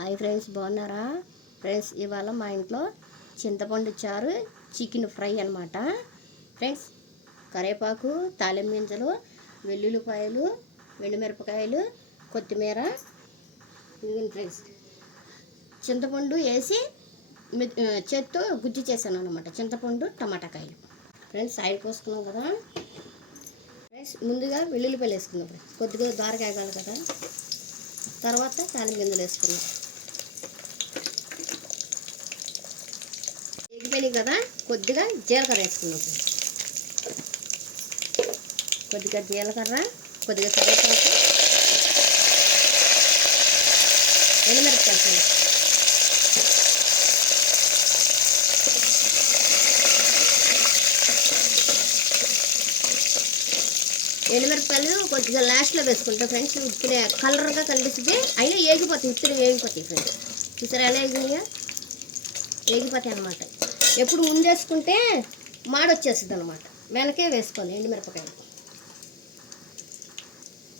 Hi friends, బాగున్నారా friends? ఇవాళ మా ఇంట్లో చింతపండు చారు చికెన్ ఫ్రై అనమాట ఫ్రెండ్స్. కరివేపాకు, తాలింపు గింజలు, వెల్లుల్లిపాయలు, ఎండుమిరపకాయలు, కొత్తిమీర, ఇదిగోండి ఫ్రెండ్స్. చింతపండు వేసి చేత్తో గుజ్జు చేశాను అనమాట. చింతపండు టమాటాకాయలు ఫ్రెండ్స్. ఆయిల్ పోసుకున్నాం కదా ఫ్రెండ్స్. ముందుగా వెల్లుల్లిపాయలు వేసుకున్నాం ఫ్రెండ్స్. కొద్దిగా దారకాయగాలి కదా. తర్వాత తాలింపు గింజలు వేసుకున్నాం. ఎగిపోయినాయి కదా. కొద్దిగా జీలకర్ర వేసుకున్నాం. కొద్దిగా జీలకర్ర, కొద్దిగా కరివేపాకు, ఎండుమిరపకాయలు. ఎండుమిరపకాయలు కొద్దిగా లాస్ట్లో వేసుకుంటాం ఫ్రెండ్స్. ఇప్పుడే కలర్గా కనిపిస్తుంది, అయినా ఏగిపోతాయి. ఇప్పుడే వేగిపోతాయి ఫ్రెండ్స్. చూసారా ఎలా వేగినాయా? వేగిపోతాయి అనమాట. ఎప్పుడు ముందేసుకుంటే మాడొచ్చేస్తుంది అనమాట. వెనకే వేసుకోవాలి ఎండుమిరపకాయలు.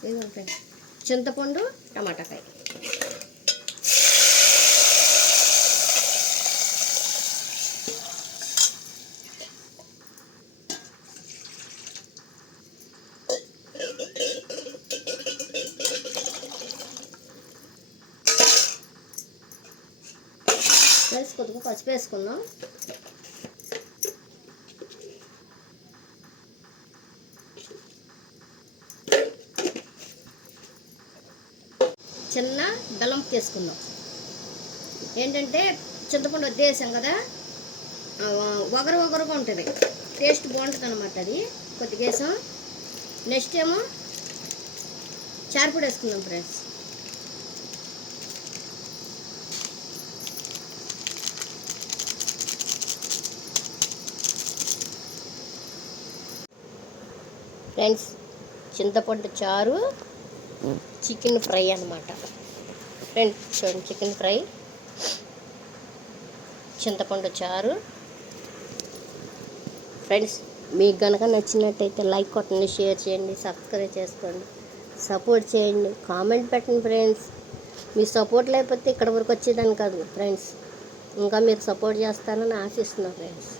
ఇదిగోండి ఫ్రెండ్స్, చింతపండు టమాటాకాయ. ఫ్రెండ్స్, కొద్దిగా పసుపు వేసుకుందాం. చిన్న బెల్లం తీసుకుందాం. ఏంటంటే చింతపండు వద్దేసాం కదా, ఒగరుగా ఉంటుంది. టేస్ట్ బాగుంటుంది అనమాట. అది కొద్దిగా వేసాం. నెక్స్ట్ ఏమో చారుపొడి వేసుకుందాం ఫ్రెండ్స్. ఫ్రెండ్స్, చింతపండు చారు చికెన్ ఫ్రై అనమాట ఫ్రెండ్స్. చూడండి, చికెన్ ఫ్రై, చింతపండు చారు ఫ్రెండ్స్. మీకు కనుక నచ్చినట్టయితే లైక్ కొట్టండి, షేర్ చేయండి, సబ్స్క్రైబ్ చేసుకోండి, సపోర్ట్ చేయండి, కామెంట్ పెట్టండి ఫ్రెండ్స్. మీ సపోర్ట్ లేకపోతే ఇక్కడ వరకు వచ్చేదాన్ని కాదు ఫ్రెండ్స్. ఇంకా మీరు సపోర్ట్ చేస్తారని ఆశిస్తున్నాను ఫ్రెండ్స్.